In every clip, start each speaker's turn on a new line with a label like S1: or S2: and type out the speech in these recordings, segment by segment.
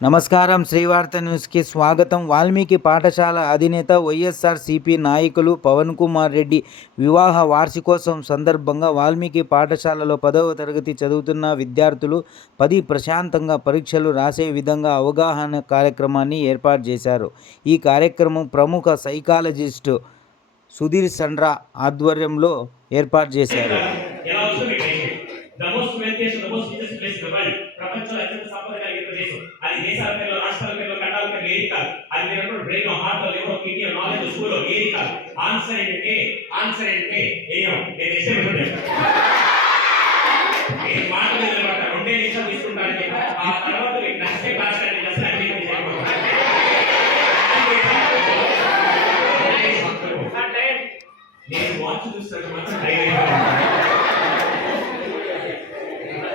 S1: నమస్కారం. శ్రీవార్త న్యూస్కి స్వాగతం. వాల్మీకి పాఠశాల అధినేత వైఎస్ఆర్ సిపి నాయకులు పవన్ కుమార్ రెడ్డి వివాహ వార్షికోత్సవం సందర్భంగా వాల్మీకి పాఠశాలలో పదవ తరగతి చదువుతున్న విద్యార్థులు పది ప్రశాంతంగా పరీక్షలు రాసే విధంగా అవగాహన కార్యక్రమాన్ని ఏర్పాటు చేశారు. ఈ కార్యక్రమం ప్రముఖ సైకాలజిస్టు సుధీర్ సండ్రా ఆధ్వర్యంలో ఏర్పాటు చేశారు
S2: ఎలా వచ్చిందో మీకు తెలియదు. Place in the world. ప్రపంచంలో అత్యంత సంపద కలిగిన ప్రదేశం. అది దేశాల పేర్లు, రాష్ట్రాల పేర్లు, ఖండాల పేర్లు ఏది కాదు. అది మీరు brain, heart, liver, kidney, knowledge, school ఏది కాదు. ఆన్సర్ ఏంటంటే ఆన్సర్ ఏంటంటే ఏమో నేను ఇష్టం నేను మాటలు నిలబడతా రెండే నిమిషాలు తీసుకుంటాను ఆ తర్వాత మీకు మీకు చేయకపోతే. నేను వాచ్ చూస్తాను మాత్రం టైం అయిపోయింది. ఆహా, నాకు అర్థం కాదు. మీరు అందరూ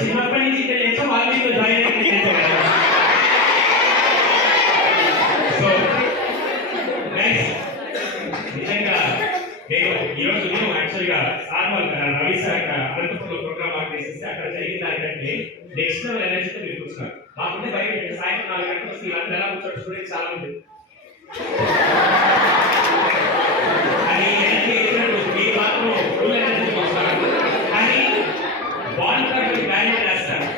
S2: చిన్నప్పటి నుంచి ఇక్కడ చేస్తే వాళ్ళ మీద జాయిన్ అయ్యి చేస్తారు కదా. సో, guys, నిజంగా నేను ఈరోజు నేను యాక్చువల్గా నార్మల్ రవి సార్ అక్కడ అనంతపురంలో ప్రోగ్రామ్ ఆర్గనైజ్ చేస్తే అక్కడ జరిగిన దానికంటే నెక్స్ట్ లెవెల్ ఎనర్జీతో మీరు కూర్చున్నారు మాకుంటే బయట సాయంత్రం నాలుగు గంటలకు వస్తే వీళ్ళందరూ ఎలా కూర్చోండి స్టూడెంట్స్ చాలా మంది అని ఎనర్జీ ఎదురు మీ మాత్రం ఫుల్ ఎనర్జీ వస్తారు కానీ బాడీ ప్రకారం బ్యాలెన్స్ చేస్తారు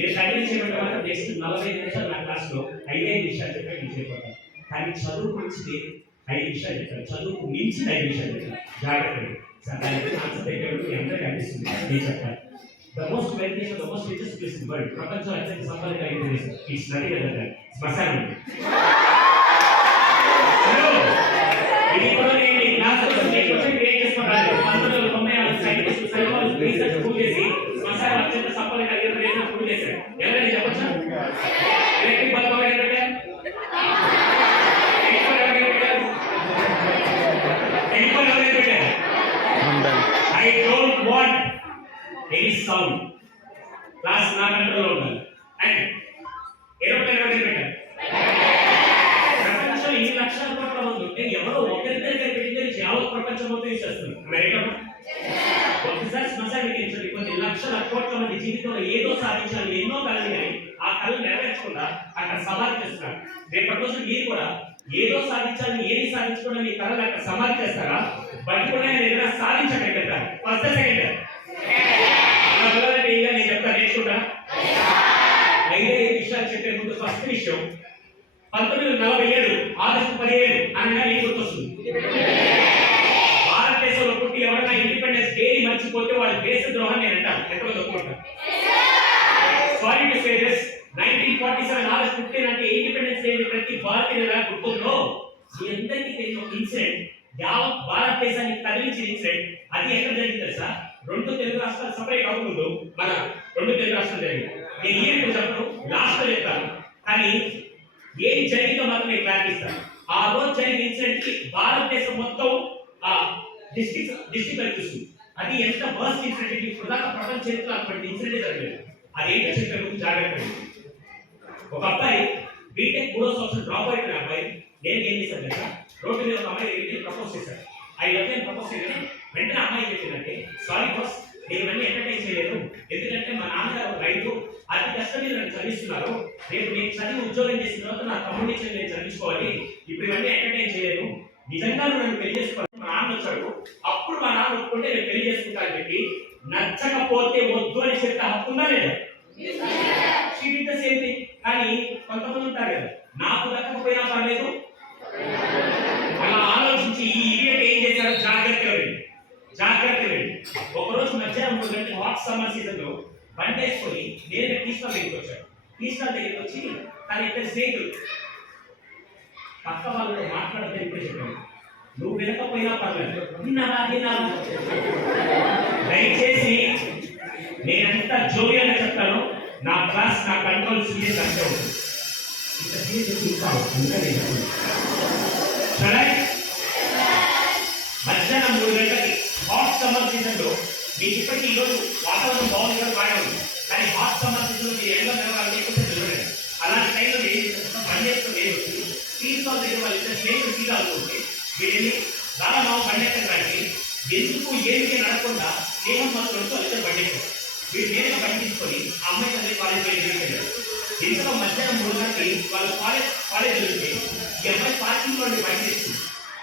S2: మీరు కంటిన్యూ వల్ల నెక్స్ట్ నలభై నిమిషాలు నా క్లాస్లో ఐదైదు విషయాలు చెప్పి మీకు కానీ చదువు మంచిది ఐదు విషయాలు చదువుకు మించిన ఐదు విషయాలు చెప్తారు దానికి ఆన్సర్ అందరికీ అనిపిస్తుంది. నేను the most the most place in world అత్యంత సంపద కలిగిన దేశం కదా శ్మశానం ఇది కూడా నేను ఈ క్లాస్ క్రియేట్ చేసుకున్నాను పంతొమ్మిది వందల తొంభై ఆరు సైంటిస్ట్ సైకాలజిస్ట్ రీసెర్చ్ చేసి శ్మశానం అత్యంత సంపద కలిగిన చేశారు ఎవరైనా చెప్పొచ్చా? ఎలక్ట్రిక్ బల్బ్ ఎవరైనా పెట్టారు? I don't want any sound class నా కంట్రోల్లో ఉండాలి. అండ్ ఏరోప్లేన్ ఎవరైనా పెట్టారు? ప్రపంచంలో ఇన్ని లక్షల కోట్ల మంది. ఉంటే ఎవరో ఒకరిద్దరికై పెడితే యావత్ ప్రపంచం మొత్తం అమెరికా ఒకసారి శ్మశానికి కొన్ని లక్షల కోట్ల మంది జీవితంలో ఏదో సాధించాలి ఎన్నో కళలు కానీ ఆ కళలు నెరవేర్చకుండా అక్కడ సమాధి చేస్తున్నారు. రేపటి రోజు మీరు కూడా ఏదో సాధించాలని ఏది సాధించకుండా మీ కళలు అక్కడ సమాధి చేస్తారా? కూడా నేను ఏదైనా సాధించకండి ఫస్ట్ సెకండ్ నా పిల్లలంటే ఇంకా నేను చెప్తా నేర్చుకుంటా? ఐదే విషయాలు చెప్పే ముందు ఫస్ట్ విషయం పంతొమ్మిది వందల నలభై ఏడు ఆగస్టు పదిహేడు అనగా నీకు గుర్తొస్తుంది. డే వాళ్ళు దేశ ద్రోహాన్ని అంటారు అంటాను. ఎంతమంది ఒప్పుకుంటారు sorry to say this nineteen forty seven August fifteen అంటే ఇండిపెండెన్స్ డే ప్రతి భారతీయులు గుర్తుందో? మీ అందరికీ తెలిసిన ఒక ఇన్సిడెంట్ యావత్ భారతదేశాన్ని కదిలించిన ఇన్సిడెంట్ అది ఎక్కడ జరిగింది తెలుసా? రెండు తెలుగు రాష్ట్రాలు సపరేట్ అవ్వకూడదు. మన రెండు తెలుగు రాష్ట్రాలు జరిగింది నేను ఈ ఇప్పుడు చెప్పను లాస్ట్ చెప్తాను. కానీ ఏం జరిగిందో మాత్రం నేను ప్రార్థిస్తాను ఆ రోజు జరిగిన ఇన్సిడెంట్కి భారతదేశం మొత్తం ఆ డిస్టిక్ డిస్టిక్ అని చూస్తుంది. అది ఎంత వర్స్ట్ ఇన్సిడెంట్ ఇప్పుడు దాకా ప్రపంచ చరిత్ర అటువంటి ఇన్సిడెంట్ జరిగింది అది ఏంటో చెప్పే ముందు జాగ్రత్త ఒక అబ్బాయి బీటెక్ మూడో సంవత్సరం డ్రాప్ అయిపోయిన అబ్బాయి నేను ఏం చేశాను కదా రోడ్డు మీద ఒక అమ్మాయి వెళ్ళి ప్రపోజ్ చేశాను ఐ లవ్ నేను ప్రపోజ్ చేయలేదు వెంటనే అమ్మాయి చెప్పిందంటే సారీ బాస్ నేను ఇవన్నీ ఎంటర్టైన్ చేయలేదు. ఎందుకంటే మా నాన్నగారు రైతు అతి కష్టం మీద నన్ను చదివిస్తున్నారు. రేపు నేను చదివి ఉద్యోగం చేసిన తర్వాత నా కమ్యూనికేషన్ నేను చదివించుకోవాలి. ఇప్పుడు ఇవన్నీ ఎంటర్టైన్ చేయలేదు. నిజంగా నన్ను పెళ్ళి చేసుకోవాలి. నాన్న వచ్చాడు అప్పుడు మా నాన్న ఒప్పుకుంటే నేను పెళ్ళి చేసుకుంటా అని చెప్పి నచ్చకపోతే వద్దు అని చెప్పే హక్కు ఉందా లేదా? She did కానీ కొంతమంది ఉంటారు కదా నాకు దక్కకపోయినా పర్లేదు. అలా ఆలోచించి ఈ ఇడియట్ ఏం చేశారు జాగ్రత్తగా వెళ్ళి జాగ్రత్తగా వెళ్ళి ఒకరోజు మధ్యాహ్నం మూడు గంటల హాట్ సమ్మర్ సీజన్ బండి వేసుకొని నేరుగా కృష్ణ దగ్గరికి వచ్చాడు. కృష్ణ దగ్గరికి వచ్చి తన ఇద్దరు స్నేహితులు పక్క వాళ్ళతో మాట్లాడదని ఇప్పుడే చెప్పాను నువ్వు వినకపోయినా పర్లేదు. విన్నావా విన్నావా దయచేసి నేనంత జోవియల్గా చెప్తాను. నా క్లాస్ నా కంట్రోల్ సీరియస్ అంటే ఉంటుంది ఇంత సీరియస్ ఇంకా ఇంకా సరే మధ్యాహ్నం మూడు గంటలకి హాట్ సమ్మర్ సీజన్లో మీకు ఇప్పటికీ ఈరోజు వాతావరణం బాగుంది కదా బాగా ఉంది. కానీ హాట్ సమ్మర్ సీజన్లో మీరు ఎండ పెరగాలి లేకపోతే నిలబడలేదు అలాంటి టైంలో మీరు ఏం చేస్తారు బండి వేసుకొని నేను వచ్చి తీసుకో దగ్గర వాళ్ళు ఇద్దరు స్నేహితులు తీరాలి తాగుతుంటే మీరు పండించడానికి ఎందుకు ఏమిటి నడకుండా స్నేహం మాత్రం వచ్చి పండించారు బండి ఎక్కారు. పండించుకొని నేరుగా బండి తీసుకొని ఆ అమ్మాయి చదివే కాలేజ్ ఇంతలో మధ్యాహ్నం మూడు గంటలకి వాళ్ళ కాలేజ్ కాలేజ్ వెళ్తే ఈ అమ్మాయి పార్కింగ్లో ఉండి బండి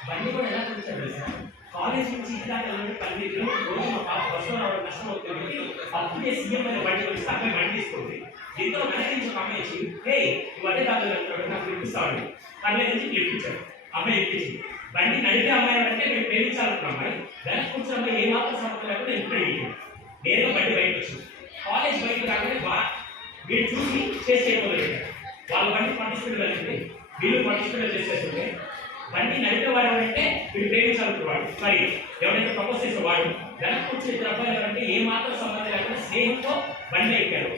S2: బండి కూడా ఎలా కూర్చోడు తెలుసా? కాలేజ్ నుంచి ఇంటి దాకా రోజు మా పాప బస్సులో రావడం కష్టం అవుతుంది అప్పుడే సీఎం అనే బండి వచ్చి అమ్మాయి బండి తీసుకోండి దీంతో వెనక నుంచి ఒక అమ్మాయి వచ్చి హే ఇవన్నీ కాదు నాకు వినిపిస్తాడు పర్లేదు నుంచి లిఫ్ట్ అమ్మాయి ఎక్కించింది బండి నడిపే అమ్మాయి అంటే మేము ప్రేమించాలనుకున్న అమ్మాయి. వెనక కూర్చున్న అమ్మాయి ఏ మాత్రం సంబంధం లేకుండా ఇప్పుడు వెళ్ళింది నేను బండి బయటకు వచ్చింది. కాలేజ్ బయటకు రాగానే బా వీళ్ళు చూసి చేసి చేయకపోలేదు వాళ్ళ బండి పార్టిసిపేట్ వెళ్ళింది. వీళ్ళు పార్టిసిపేట్ చేసేస్తుంటే బండి నడిపేవాడు ఎవరంటే వీళ్ళు ప్రేమించాలనుకున్నాడు మరి ఎవరైతే ప్రపోజ్ చేసేవాడు వెనక కూర్చుని ఇద్దరు అబ్బాయిలు ఎవరంటే ఏ మాత్రం సంబంధం లేకుండా స్నేహంతో బండి ఎక్కారు.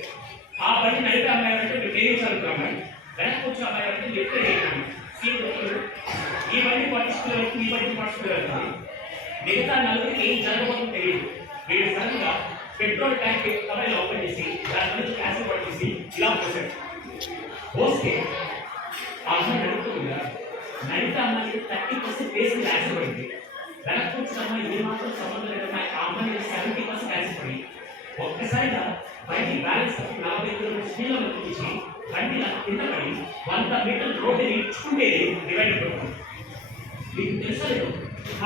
S2: ఆ బండి నడిపే అమ్మాయి అంటే వీళ్ళు ప్రేమించాలనుకున్న అమ్మాయి. వెనక కూర్చున్న అమ్మాయి ఎవరంటే లిఫ్ట్ ఎక్కాను పట్టించుకోలేదు ఈ బట్టి పట్టించుకోలేదు మిగతా నలుగురికి ఏం జరగబోతుందో తెలియదు వీడు సడన్గా పెట్రోల్ ట్యాంక్ కబాయిలు ఓపెన్ చేసి దాని నుంచి యాసిడ్ పట్టేసి ఇలా పోసాడు పోస్తే ఆ అమ్మాయి నడుపుతుందిగా నడితే అమ్మాయి థర్టీ పర్సెంట్ ఫేస్ మీద పడింది వెనక్కి వచ్చిన అమ్మాయి ఏ మాత్రం సంబంధం లేదు ఆ అమ్మాయి సెవెంటీ పర్సెంట్ యాసిడ్ పడింది ఒక్కసారిగా బయటికి బ్యాలెన్స్ తప్పి నలభై కిలోమీటర్ స్పీడ్లో వచ్చి బండి ఇలా కింద పడి వంద మీటర్ రోడ్డు ఇచ్చుకుంటే డివైడ్ అయిపోతుంది మీకు తెలుసలేదు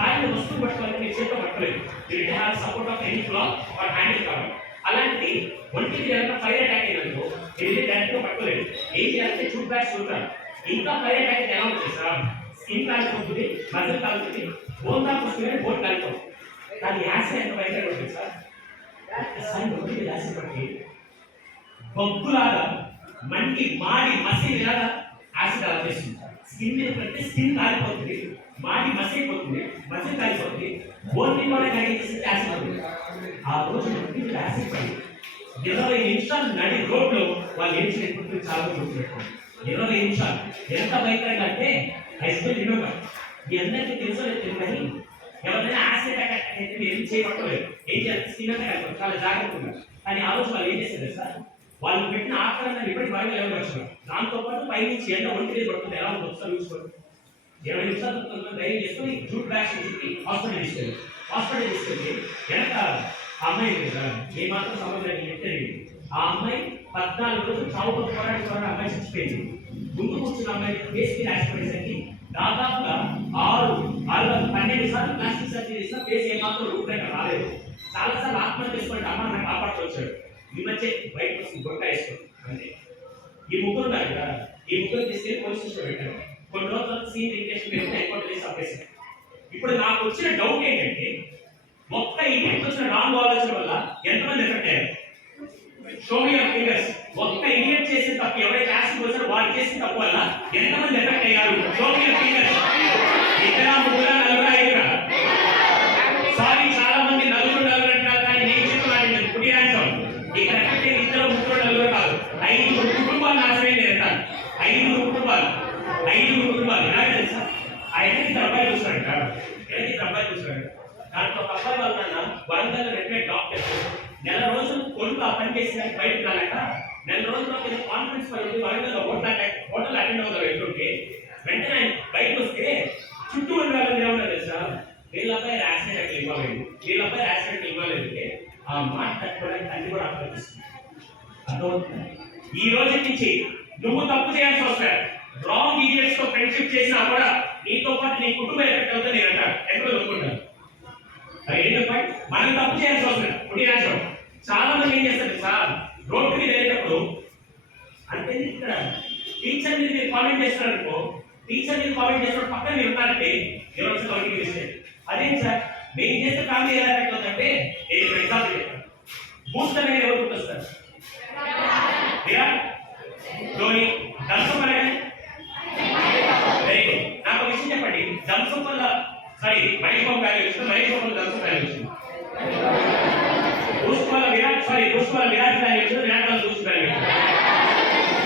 S2: ఆయన వస్తువు పట్టుకోవాలి మీ చేతిలో పట్టలేదు మీరు have support of any block or handle కావాలి అలాంటి ఒంటికి ఏదైనా ఫైర్ అటాక్ అయినందుకు మీరు డైరెక్ట్గా పట్టుకోలేదు. ఏం చేయాలంటే చూడ్ బ్యాగ్స్ చూడతారు ఇంకా ఫైర్ అటాక్ ఎలా ఉంటుంది సార్? స్కిన్ కాలిపోతుంది మజిల్ కాలుతుంది బోన్ దాకా వస్తుంది బోన్ కాలిపోతుంది కానీ యాసిడ్ ఎంత భయంకరంగా ఉంటుంది సార్? ఒంటికి యాసిడ్ పట్టి బొగ్గులాగా మంటి మాడి మసిలాగా యాసిడ్ అలా చేస్తుంది స్కిన్ మీద పెడితే స్కిన్ కాలిపోతుంది మాడి మసి అయిపోతుంది మసి కాలిపోతుంది బోన్ కూడా కడిగేసి యాసిడ్ అవుతుంది. ఆ రోజు మంటి యాసిడ్ పడింది ఇరవై నిమిషాలు నడి రోడ్లో వాళ్ళు ఏం చేయకుండా చాలా గుర్తుపెట్టుకోండి. ఇరవై నిమిషాలు. ఎంత భయంకరంగా అంటే హైస్కూల్ ఇన్నోవా మీ అందరికీ తెలుసో లేదు తెలియదు కానీ ఎవరైనా యాసిడ్ అటాక్ అయితే ఏం చేయబట్టలేదు ఏం చేయాలి? స్కిన్ అటాక్ చాలా జాగ్రత్తగా కానీ ఆ రోజు వాళ్ళు ఏం చేశారు సార్ వాళ్ళు పెట్టిన ఆకారాన్ని ఇప్పటి బాగా లెవెల్ దాంతోపాటు దాంతో పై నుంచి ఎండ ఒంటి పడుతుంది. ఎలా ఉందో ఒకసారి చూసుకోండి. ఇరవై నిమిషాలు తొమ్మిది ధైర్యం చేసుకొని జూట్ బ్యాగ్స్ చెప్పి హాస్పిటల్ తీసుకెళ్ళి హాస్పిటల్ తీసుకెళ్ళి వెనక ఆ అమ్మాయి కదా ఏ మాత్రం సంబంధం లేదు తెలియదు ఆ అమ్మాయి పద్నాలుగు రోజులు చావుతో పోరాడి పోరాడి అమ్మాయి చచ్చిపోయింది. ముందు కూర్చున్న అమ్మాయి ఫేస్ మీద యాక్సిడెంట్ దాదాపుగా ఆరు ఆరు పన్నెండు సార్లు ప్లాస్టిక్ సర్జరీ చేసిన ఫేస్ ఏమాత్రం రూపరేఖ రాలేదు. చాలాసార్లు ఆత్మహత్య చేసుకుంటే అమ్మ నాకు కాపాడుకొచ్చాడు. ఈ మధ్య బయటకు వస్తుంది గొట్ట వేసుకోండి అంతే ఈ ముగ్గురు ఉన్నారు కదా ఈ ముగ్గురు తీసుకెళ్ళి పోలీస్ స్టేషన్ పెట్టాను కొన్ని రోజుల తర్వాత సీన్ ఇన్వెస్టిగేషన్ పెట్టి హైకోర్టు చేసి ఆపేశారు ఇప్పుడు నాకు వచ్చిన డౌట్ ఏంటంటే ఒక్క ఇండియన్కి వచ్చిన రాంగ్ ఆలోచన వల్ల ఎంతమంది ఎఫెక్ట్ అయ్యారు? షో మీ ఒక్క ఇడియట్ చేసిన తప్పు ఎవరైతే యాసిడ్ వచ్చారో వాళ్ళు చేసిన తప్పు వల్ల ఎంతమంది ఎఫెక్ట్ అయ్యారు? షో మీ యువర్ ఫింగర్స్ ఇద్దరా ముగ్గురా నలుగురా ఐదురా సారీ చాలా మంది నలుగురు నలుగురు అంటారు కానీ నేను చెప్తున్నాను నేను పుట్టి రాశాం ఇక్కడ ఎఫెక్ట్ అయ్యేది ఇద్దరు ముగ్గురు నలుగురు కాదు ఐదుగురు కుటుంబాలు నాశనం చేస్తారు ఐదుగురు కుటుంబాలు ఐదుగురు కుటుంబాలు ఎలా తెలుసా ఆ ఎక్కడికి అబ్బాయి చూస్తాడంట ఎక్కడికి అబ్బాయి చూస్తాడు దాంట్లో ఒక అబ్బాయి వాళ్ళ నాన్న వరంగల్ రిటైర్డ్ డాక్టర్ నెల రోజులు కొడుకు ఆ బయటకు రాలేక నెల రోజుల్లో నేను కాన్ఫరెన్స్ పని వరంగల్ హోటల్ హోటల్ అటెండ్ అవుతారు వెళ్తుంటే వెంటనే ఆయన బయటకు వస్తే చుట్టూ ఉన్న వాళ్ళని ఏమన్నా తెలుసా? వీళ్ళపై యాక్సిడెంట్ అక్కడ ఇవ్వలేదు. వీళ్ళపై యాక్సిడెంట్ ఇవ్వలేదు అంటే ఆ మాట తట్టుకోవడానికి తల్లి కూడా ఆలోచిస్తుంది అర్థమవుతుంది? ఈ రోజు నుంచి నువ్వు తప్పు చేయాల్సి వస్తాయి రాంగ్ ఈడియట్స్తో ఫ్రెండ్షిప్ చేసినా కూడా నీతో పాటు నీ కుటుంబం ఎఫెక్ట్ అవుతుంది నేను అంటాను. ఎక్కడ ఒప్పుకుంటాను అది ఏంటో మనం తప్పు చేయాల్సి వస్తున్నాడు పుట్టినాశం చాలా మంది ఏం చేస్తారు సార్ రోడ్డు మీద వెళ్ళేటప్పుడు అంటే ఇక్కడ టీచర్ మీద మీరు కామెంట్ చేస్తున్నారనుకో టీచర్ మీద కామెంట్ చేసిన పక్కన మీరు ఉన్నారంటే ఎవరు వచ్చి కామెంట్ చేస్తే అదేం సార్ మేము చేస్తే కామెంట్ ఎలా ఎఫెక్ట్ అవుతుందంటే నేను ఎగ్జాంపుల్ చెప్తాను బూస్టర్ అనేది ఎవరు గుర్తొస్తారు? విరాట్ ధోని ధనుసు అనేది నాకు ఒక విషయం చెప్పండి. ధనుసు వల్ల సారీ మహేష్ బాబు గారి వచ్చింది మహేష్ బాబు వల్ల ధనుసు వచ్చింది Boost Virat sorry Boost Virat గారి వచ్చింది విరాట్ వల్ల బూస్ట్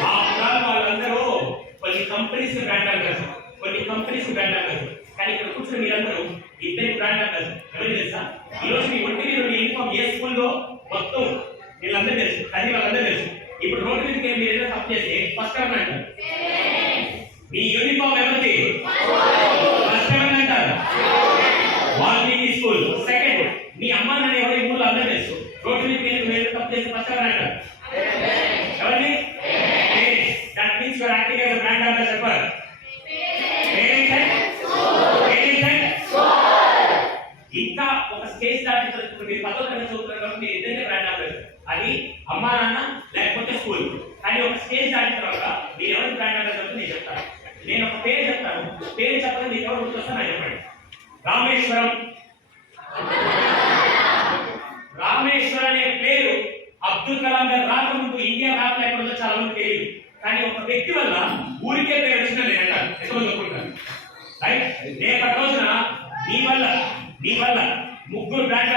S2: ఆ పురాణ వాళ్ళందరూ కొన్ని కంపెనీస్ బ్రాండ్ అంటారు కొన్ని కంపెనీస్ బ్రాండ్ అంటారు కానీ ఇక్కడ కూర్చుని మీరందరూ ఇద్దరి బ్రాండ్ అంటారు ఎవరు తెలుసా? ఈ రోజు మీ ఒంటి మీద యూనిఫామ్ ఏ స్కూల్లో మొత్తం వీళ్ళందరూ తెలుసు. కానీ వాళ్ళందరూ తెలుసు. ఇప్పుడు రోడ్డు మీదకి మీరు ఏదైనా తప్పు చేస్తే ఫస్ట్ ఎవరిని అంటారు మీ యూనిఫామ్ ఎవరిది ఫస్ట్ ఎవరిని అంటారు వాల్మీకి స్కూల్ సెకండ్ మీ అమ్మ నాన్న ఎవరి ఊళ్ళో అందరూ తెలుసు రోడ్డు మీదకి వెళ్ళి మీరు ఏదైనా తప్పు చేస్తే ఫస్ట్ ఎవరిని? అంటారు ఎవరిని Parents. means you are acting as a brand ambassador. Parents and parents and ఇంకా ఒక స్టేజ్ దాటిన తర్వాత మీరు పదో తరగతి చదువుతున్నారు కాబట్టి మీరు ఇద్దరినే బ్రాండ్ అంబాసిడర్ అది అమ్మా నాన్న లేకపోతే స్కూల్. కానీ ఒక స్టేజ్ దాటిన తర్వాత మీరు బ్రాండ్ అంబాసిడర్ నేను చెప్తాను. నేను ఒక పేరు చెప్తాను. పేరు చెప్పడం మీకు ఎవరు గుర్తొస్తా నాకు చెప్పండి. రామేశ్వరం అనే పేరు అబ్దుల్ కలాం గారు రాకముందు ఇండియా మ్యాప్ లేకుండా చాలా మంది తెలియదు కానీ ఒక వ్యక్తి వల్ల ఊరికే పేరు వచ్చిన నేను అంటాను రైట్ రేపటి రోజున నీ వల్ల నీ వల్ల ముగ్గురు బ్రాండ్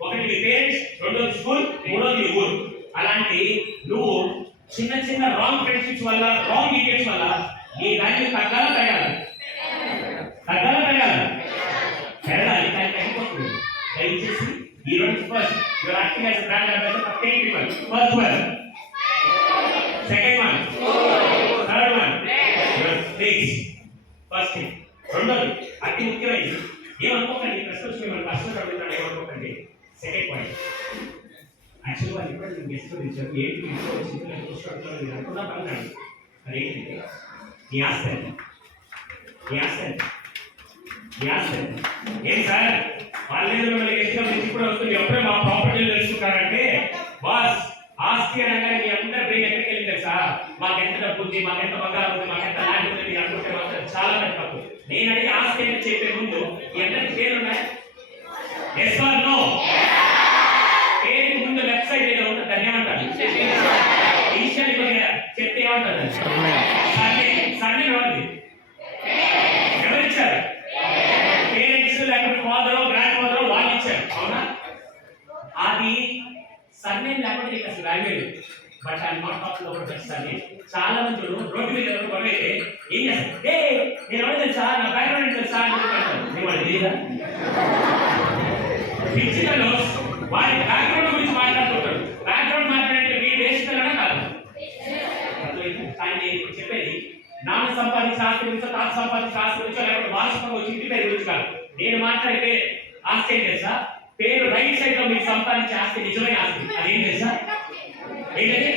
S2: ఒకటి మీ పేరెంట్స్ రెండోది స్కూల్ మూడోది మీ ఊరు. అలాంటి నువ్వు చిన్న చిన్న రాంగ్ ఫ్రెండ్షిప్స్ వల్ల రాంగ్ డీటెయిల్స్ వల్ల నీ వాల్యూ తగ్గాల తగ్గాలి? తగ్గాల తగ్గాలి? పెరగాలి కానీ తగ్గిపోతుంది. దయచేసి ఈ రోజు first your acting as brand ambassador for ten people first one second one third one first రెండోది. అతి ముఖ్యమైనది. ఏమనుకోకండి ప్రశ్న వచ్చి మిమ్మల్ని ప్రశ్న అడుగుతాను ఏమనుకోకండి. సెకండ్ పాయింట్ యాక్చువల్గా వాళ్ళు ఇప్పుడు నేను గెస్ట్ ఇచ్చారు ఏంటి? ఇంట్లో వచ్చింది. నేను ప్రశ్న అడుగుతాను మీరు అనుకున్నా పన్నాడు అదేంటంటే నీ ఆస్తి ఎంత? నీ ఆస్తి ఎంత? నీ ఆస్తి ఏం సార్? వాళ్ళు మిమ్మల్ని గెస్ట్ ఇప్పుడు వస్తుంది. ఎప్పుడే మా ప్రాపర్టీలు తెలుసుకుంటారంటే బాస్ ఆస్తి అనగానే మీ అందరి బ్రెయిన్ ఎక్కడికి వెళ్ళింది తెలుసా? మాకు ఎంత డబ్బు ఉంది మాకు ఎంత బంగారం ఉంది మాకు ఎంత ల్యాండ్ ఉంది అనుకుంటే మాత్రం చాలా తప్పు. నేను అడిగి ఆస్తి అని చెప్పే ముందు మీ అందరికి పిచ్చిలలో వారి బ్యాక్గ్రౌండ్ గురించి మాట్లాడుతుంటాడు. బ్యాక్గ్రౌండ్ మాట్లాడంటే మీ వేసుకెళ్ళడా కాదు. కానీ నేను ఇప్పుడు చెప్పేది నాన్న సంపాదించి ఆస్తి గురించో తాత సంపాదించి ఆస్తి గురించో లేకపోతే వారసత్వంగా వచ్చి ఇంటి పేరు గురించి కాదు. నేను మాట్లాడితే ఆస్తి ఏం తెలుసా? పేరు రైట్ సైడ్లో మీరు సంపాదించే ఆస్తి నిజమైన ఆస్తి. అదేం తెలుసా? ఏంటంటే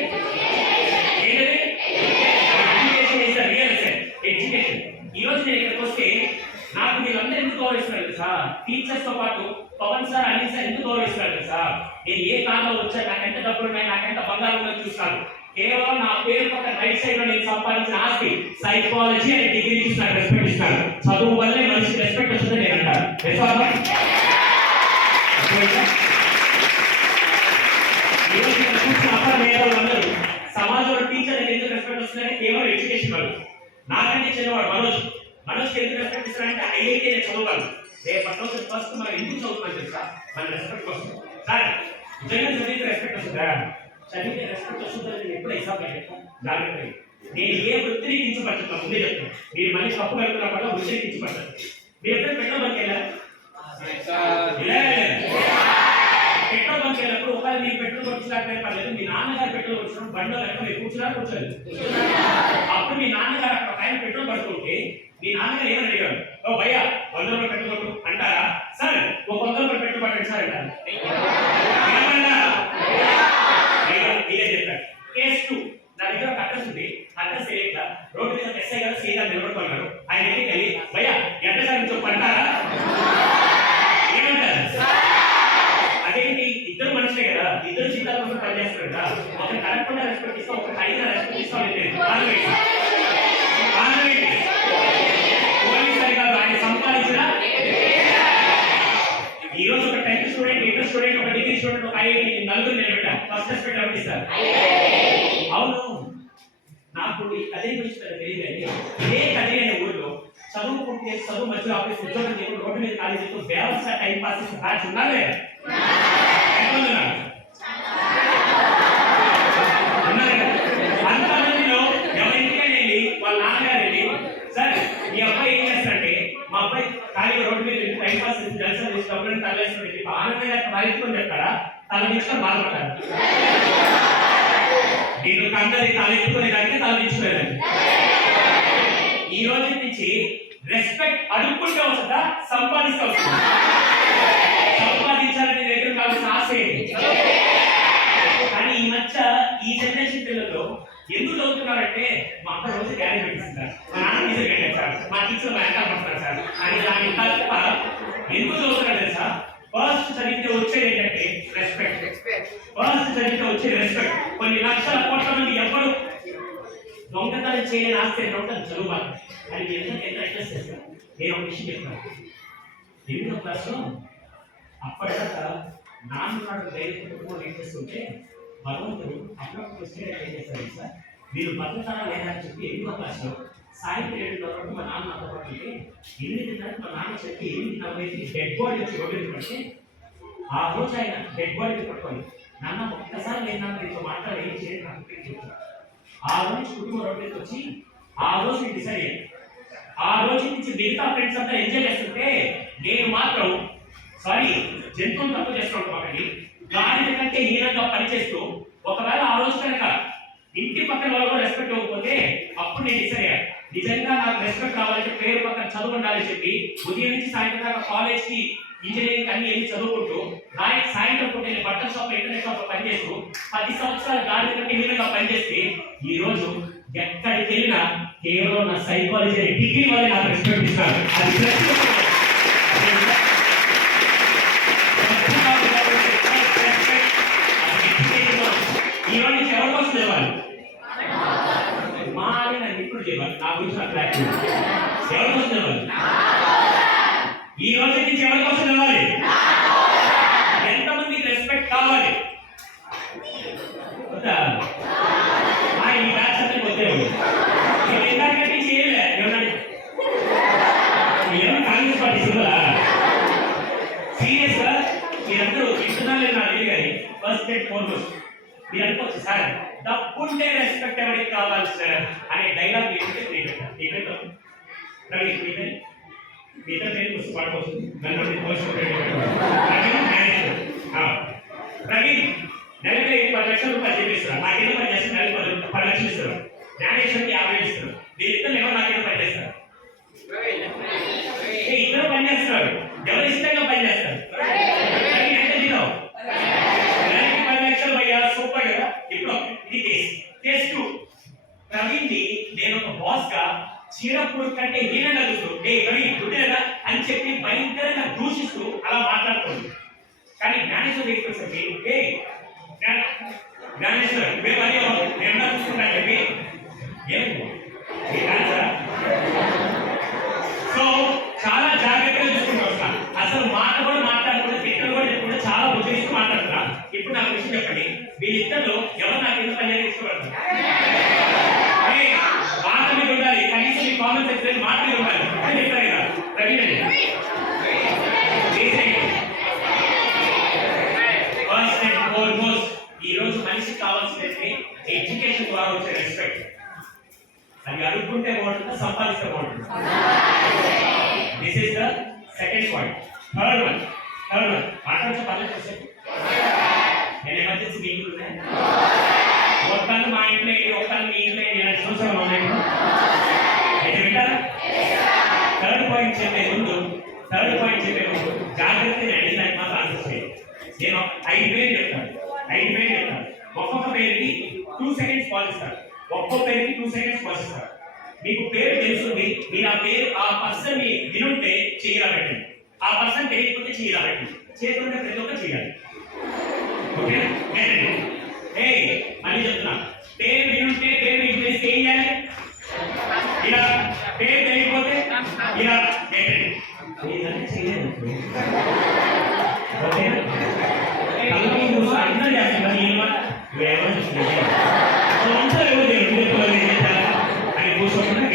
S2: వీళ్ళందరూ గౌరవిస్తున్నారు తెలుసా టీచర్స్తో పాటు పవన్ సార్ అనిల్ సార్ ఎందుకు గౌరవిస్తున్నారు తెలుసా నేను ఏ కాలంలో వచ్చా నాకెంత డబ్బులు ఉన్నాయి నాకెంత బంగారం ఉందని చూస్తాను. కేవలం నా పేరు పక్కన రైట్ సైడ్లో నేను సంపాదించిన ఆస్తి సైకాలజీ అనే డిగ్రీ చూసి రెస్పెక్ట్ ఇస్తాను చదువు వల్లే మనిషికి రెస్పెక్ట్ వస్తుందని నేను అంటాను విశ్వాసం? అర్థమైందా? ఈరోజు ఇక్కడ కూర్చున్న అప్పర్ మేధావులందరూ సమాజంలో టీచర్ ఎందుకు రెస్పెక్ట్ వస్తుందంటే కేవలం ఎడ్యుకేషన్ వాళ్ళు నాకంటే చిన్నవాడు మనోజ్ మనోజ్ ఎందుకు రెస్పెక్ట్ ఇస్తారంటే ఐఐటీ నేను చదవగలను. రేపటి రోజు ఫస్ట్ మనం ఎందుకు చదువుతున్నాం తెలుసా? మన రెస్పెక్ట్ కోసం. సార్ నిజంగా చదివితే రెస్పెక్ట్ వస్తుందా? చదివితే రెస్పెక్ట్ వస్తుందని నేను ఎప్పుడు ఎగ్జామ్ పెట్టాను జాగ్రత్త నేను ఏ వృత్తిని కించపడుతున్నా ముందే చెప్తాను మీరు మళ్ళీ తప్పు వెళ్తున్నా వల్ల వృత్తిని కించపడతారు మీరు ఎప్పుడైనా పెట్రోల్ బంక్ వెళ్ళారు? పెట్రోల్ బంక్ వెళ్ళినప్పుడు పెట్టుకుని మీరు పర్లేదు. మీ నాన్నగారు పెట్టుకుని వచ్చిన బండిలో లేక మీరు కూర్చున్నారు కూర్చోలేదు. అప్పుడు మీ నాన్నగారు అక్కడ పైన పెట్టుకుని పడుకుంటే మీ నాన్నగారు ఏమని అడిగాడు ఓ భయ్యా వంద రూపాయలు పెట్రోల్ అంటారా? సార్ ఓ వంద రూపాయలు పెట్రోల్ సార్ అంటారు. ఏమన్నా? కేసు టూ నా దగ్గర ఒక అడ్రస్ ఉంది. అడ్రస్ తెలియక రోడ్డు మీద ఎస్ఐ గారు సీదా నిలబడుకున్నారు. ఆయన దగ్గరికి వెళ్ళి భయ్యా ఎంత సార్ చెప్పంటారా? ఇస్తాం ఒకరు ఐదు ఇస్తాం లేదు కారణం ఏంటి? కారణం ఏంటి? పోలీస్ అధికారులు ఆయన సంపాదించిన ఈ రోజు ఒక టెన్త్ స్టూడెంట్ ఇంటర్ స్టూడెంట్ ఒక డిగ్రీ స్టూడెంట్ ఒక నలుగురు నిలబెట్టారు ఫస్ట్ రెస్పెక్ట్ ఎవరికి ఇస్తారు అవును. నాకు కథ గురించి తెలియదు ఇదే కథ అనే ఊళ్ళో చదువుకుంటే చదువు మధ్యలో ఆఫీస్ ఉద్యోగం చేయకుండా రోడ్డు మీద ఖాళీ చేస్తూ టైం పాస్ ఉన్నారు? ఉన్నారు కదా? అంతమందిలో ఎవరింటికైనా వెళ్ళి వాళ్ళ నాన్నగారు వెళ్ళి సార్ మీ అబ్బాయి ఏం చేస్తారంటే మా అబ్బాయి ఖాళీగా రోడ్డు మీద వెళ్ళి టైం పాస్ చేసి జలసలు చేసి డబ్బులను తరలేసుకుని చెప్పి చెప్తారా తల తీసుకొని బాధపడతారు నేను కందరి తలెత్తుకునే దానికి తల తీసుకునేదాన్ని ఈ రోజు నుంచి రెస్పెక్ట్ అడుక్కుంటే వస్తుందా? సంపాదిస్తే వస్తుందా? సంపాదించాలని దగ్గర కావాల్సిన ఆశ కానీ ఈ మధ్య ఈ జనరేషన్ పిల్లల్లో ఎందుకు చదువుతున్నారంటే మా అక్క రోజు క్యారీ పెట్టింది సార్ మా నాన్న టీచర్ సార్. మా టీచర్ మా వెనకాల పడతారు సార్. అని దాని తప్ప ఎందుకు చదువుతున్నారు సార్ ఫస్ట్ చదివితే వచ్చేది ఏంటంటే రెస్పెక్ట్ ఫస్ట్ చదివితే వచ్చే రెస్పెక్ట్ కొన్ని లక్షల కోట్ల మంది ఎవ్వరు దొంగతనం చేయని ఆస్తి దొంగతనం చదువు అది మీరు ఎంత ఎంత ఇంట్రెస్ట్ చేస్తారు నేను ఒక విషయం చెప్తాను. ఎనిమిదో క్లాస్లో అప్పటిదాకా నాన్ననాడు ధైర్యం కుటుంబంలో ఇంట్రెస్ట్ ఉంటే భగవంతుడు అప్పుడప్పుడు క్వశ్చన్ ఏం చేశారు సార్ మీరు బతుకుతారా లేదా అని చెప్పి ఎనిమిదో క్లాస్లో సాయంత్రం ఏడు వరకు మా నాన్న నాతో ఎనిమిదిన్నరకు మా నాన్న చెప్పి ఎనిమిది నలభై డెడ్ బాడీ వచ్చి రోడ్డు ఆ రోజు ఆయన డెడ్ బాడీ పట్టుకొని నాన్న ఒక్కసారి నేను నాన్న నీతో మాట్లాడి ఏం చేయండి నాకు చెప్పాను ఆ రోజు కుటుంబ రోడ్డు వచ్చి ఆ రోజు నేను డిసైడ్ అయ్యాను ఆ రోజు నుంచి మిగతా ఫ్రెండ్స్ అంతా ఎంజాయ్ చేస్తుంటే నేను మాత్రం సారీ జంతువులు తప్పు చేస్తున్నాను ఒకటి గాడిద కంటే హీనంగా పనిచేస్తూ ఒకవేళ ఆ రోజు కనుక ఇంటి పక్కన వాళ్ళు కూడా రెస్పెక్ట్ ఇవ్వకపోతే అప్పుడు నేను డిసైడ్ అయ్యాను నిజంగా నాకు రెస్పెక్ట్ కావాలంటే పేరు పక్కన చదువు ఉండాలని చెప్పి ఉదయం నుంచి సాయంత్రం దాకా కాలేజ్కి ఇంజనీరింగ్ అన్ని వెళ్ళి చదువుకుంటూ రాయి సాయంత్రం పూట వెళ్ళి బట్టల షాప్ ఇంటర్నెట్ షాప్ పనిచేస్తూ పది సంవత్సరాలు గాడి కంటే హీనంగా పనిచేస్తే ఈ రోజు ఎక్కడికి వెళ్ళినా కేవలం నా సైకాలజీ డిగ్రీ వల్ల నాకు రెస్పెక్ట్ ఇస్తాను అది నా ఎవరి కోసం చదవాలి ఈ రోజు నుంచి ఎవరి కోసం చదవాలి ఎంతమందికి రెస్పెక్ట్ కావాలి ఈ బ్యాచ్ అంతా నేను చేయలే ఏమన్నా కాంగ్రెస్ పార్టీ సింబలా సీరియస్ మీరందరూ వింటున్నారు లేదు నాకు తెలియదు కానీ ఫస్ట్ అండ్ ఫార్మోస్ట్ మీరు అనుకోవచ్చు సార్ డబ్బుంటే రెస్పెక్ట్ ఎవరికి కావాలి సార్ అనే డైలాగ్ మీకు తెలియదు పెట్టాను. నేను పెట్టాను. రవి మీ పేరు? మీ ఇద్దరు పేరు గుర్తు పడుకోవచ్చు బాగుంటుందా సంపాదిస్తే బాగుంటుందా this is the second point third one third one మాట్లాడచ్చు పర్లేదు చెప్పు. నేను ఎమర్జెన్సీ మీటింగ్ ఉన్నాయి ఒక్కళ్ళు మా ఇంట్లో ఏంటి ఒక్కళ్ళు మీ ఇంట్లో ఏంటి ఇలా చూసాను మా ఉన్నాయి అయితే వింటారా? థర్డ్ పాయింట్ చెప్పే ముందు థర్డ్ పాయింట్ చెప్పే ముందు జాగ్రత్తగా అడిగినాక మాత్రం ఆన్సర్ చేయండి. నేను ఐదు పేరు చెప్తాను. ఐదు పేరు చెప్తాను. ఒక్కొక్క పేరుకి టూ సెకండ్స్ పాలిస్తాను ఒక్కొక్క పేరుకి టూ సెకండ్స్ పాలిస్తాను మీకు పేరు తెలుసుంది మీ ఆ పేరు ఆ పర్సన్ ని వినుంటే చీర పెట్టండి ఆ పర్సన్ తెలియకపోతే చీర పెట్టండి చేతులుంటే ప్రతి ఒక్క చేయాలి ఓకే ఏ మళ్ళీ చెప్తున్నా పేరు వినుంటే పేరు మీకు తెలిసి ఏం చేయాలి ఇలా పేరు తెలియకపోతే ఇలా పెట్టండి ఓకే అందరూ చేస్తున్నారు ఏమన్నా ఎవరు చూస్తున్నారు একুশ এটা